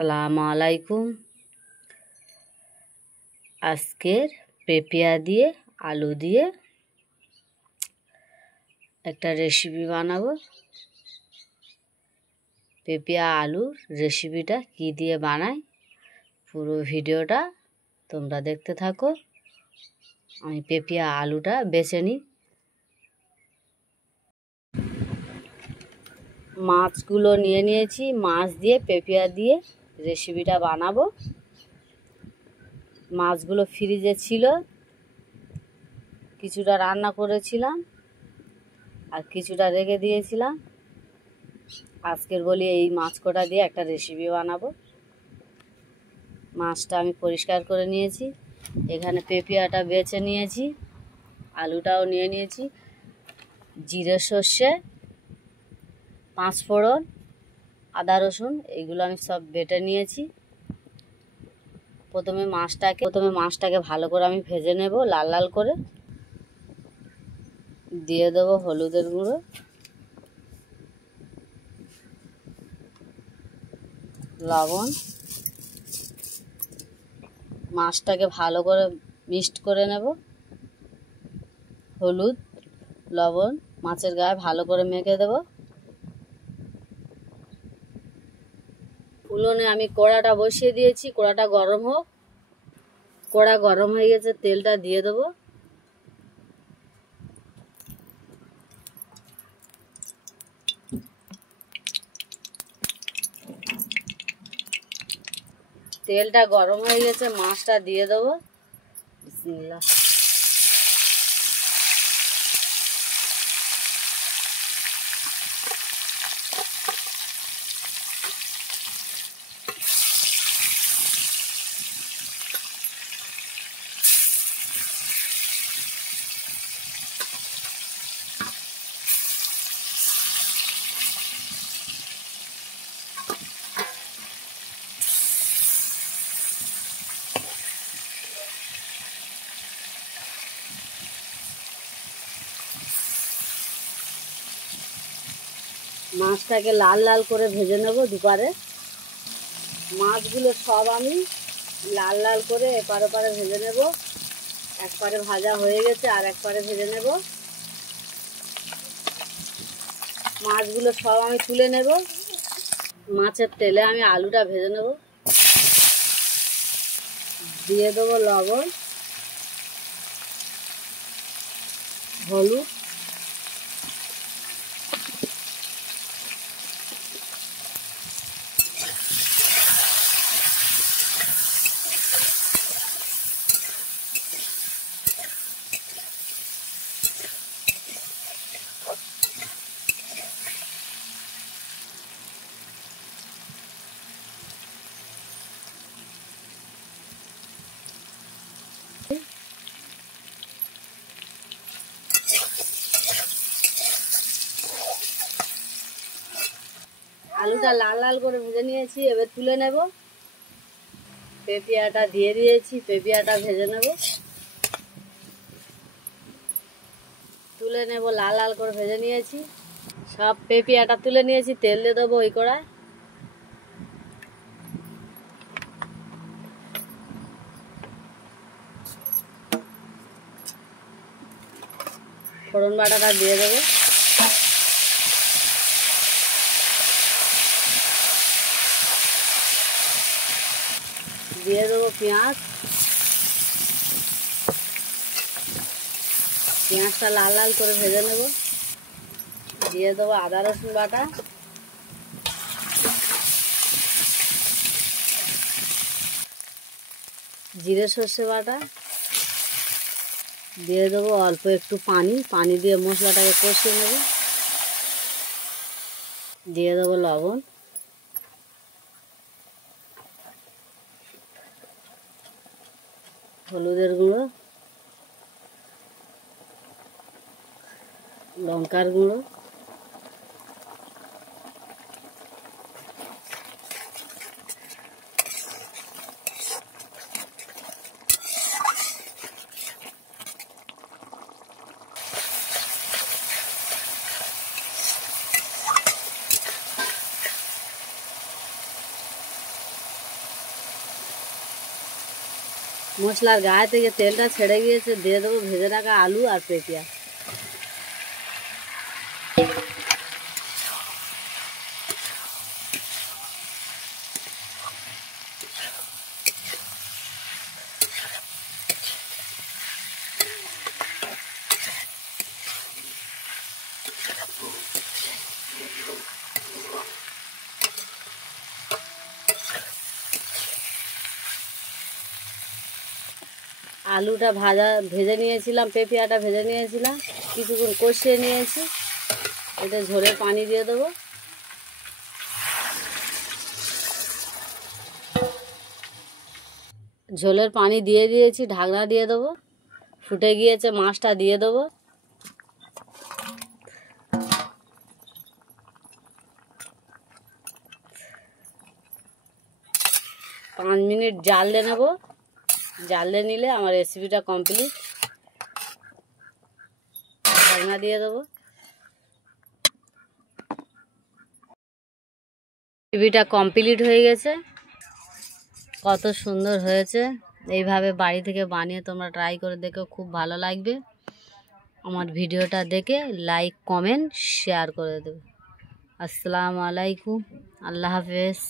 আসসালামু আলাইকুম। আজকের পেঁপেয়া দিয়ে আলু দিয়ে একটা রেসিপি বানাবো। পেঁপেয়া আলুর রেসিপিটা কি দিয়ে বানাই পুরো ভিডিওটা তোমরা দেখতে থাকো। আমি পেঁপেয়া আলুটা বেছে নিই। মাছগুলো নিয়ে নিয়েছি, মাছ দিয়ে পেঁপেয়া দিয়ে রেসিপিটা বানাবো। মাছগুলো ফ্রিজে ছিল, কিছুটা রান্না করেছিলাম আর কিছুটা রেখে দিয়েছিলাম। আজকের বলি এই মাছ কটা দিয়ে একটা রেসিপি বানাবো। মাছটা আমি পরিষ্কার করে নিয়েছি, এখানে পেঁপেয়াটা বেছে নিয়েছি, আলুটাও নিয়ে নিয়েছি, জিরে সর্ষে, পাঁচফোড়ন, আদা রসুন এইগুলো আমি সব বেটে নিয়েছি। প্রথমে মাছটাকে ভালো করে আমি ভেজে নেব লাল লাল করে। দিয়ে দেবো হলুদের গুঁড়ো, লবণ, মাছটাকে ভালো করে মিক্সড করে নেব। হলুদ লবণ মাছের গায়ে ভালো করে মেখে দেব। উনুনে আমি কড়াটা বসিয়ে দিয়েছি, কড়াটা গরম হোক। কড়া গরম হয়ে গেছে, তেলটা দিয়ে দেবো। তেলটা গরম হয়ে গেছে, মাছটা দিয়ে দেবো। বিসমিল্লাহ। মাছটাকে লাল লাল করে ভেজে নেব দুপারে। মাছগুলো সব আমি লাল লাল করে এপার ওপারে ভেজে নেব। একপারে ভাজা হয়ে গেছে, আর একপারে ভেজে নেব। মাছগুলো সব আমি তুলে নেব। মাছের তেলে আমি আলুটা ভেজে নেব। দিয়ে দেবো লবণ, হলুদ, আলুটা লাল লাল করে ভেজে নিয়েছি, এবার তুলে নেব। পেঁপেয়াটা দিয়ে দিয়েছি, পেঁপেয়াটা ভেজে নেব। তুলে নেব, লাল লাল করে ভেজে নিয়েছি। সব পেঁপেয়াটা তুলে নিয়েছি, তেল দিয়ে দেবো ওই কড়ায়। ফোড়ন বাটাটা দিয়ে দেবো। দিয়ে দেবো পেঁয়াজ। পেঁয়াজটা লাল লাল করে ভেজে নেব। দিয়ে দেবো আদা রসুন বাটা, জিরে সর্ষে বাটা। দিয়ে দেবো অল্প একটু পানি দিয়ে মশলাটাকে কষিয়ে নেব। দিয়ে দেবো লবণ, হলুদের গুঁড়ো, লঙ্কার গুঁড়ো, মশলার গায়ে থেকে তেলটা ছেড়ে গিয়েছে, দিয়ে দেবো ভেজে রাখা আলু আর পেঁপিয়া। আলুটা ভেজে নিয়েছিলাম, পেঁপিয়াটা ভেজে নিয়েছিলাম, কিছুক্ষণ কষিয়ে নিয়েছি। এটা ঝোলের পানি দিয়ে দেবো। ঝোলের পানি দিয়ে দিয়েছি, ঢাকনা দিয়ে দেবো। ফুটে গিয়েছে, মাছটা দিয়ে দেবো। পাঁচ মিনিট জাল দিয়ে নেব। জাল দিয়ে নিলে আমার রেসিপিটা কমপ্লিট। ঢাকনা দিয়ে দেবো। রেসিপিটা কমপ্লিট হয়ে গেছে। কত সুন্দর হয়েছে। এইভাবে বাড়ি থেকে বানিয়ে তোমরা ট্রাই করে দেখো, খুব ভালো লাগবে। আমার ভিডিওটা দেখে লাইক কমেন্ট শেয়ার করে দেবে। আসসালামু আলাইকুম, আল্লাহ হাফেজ।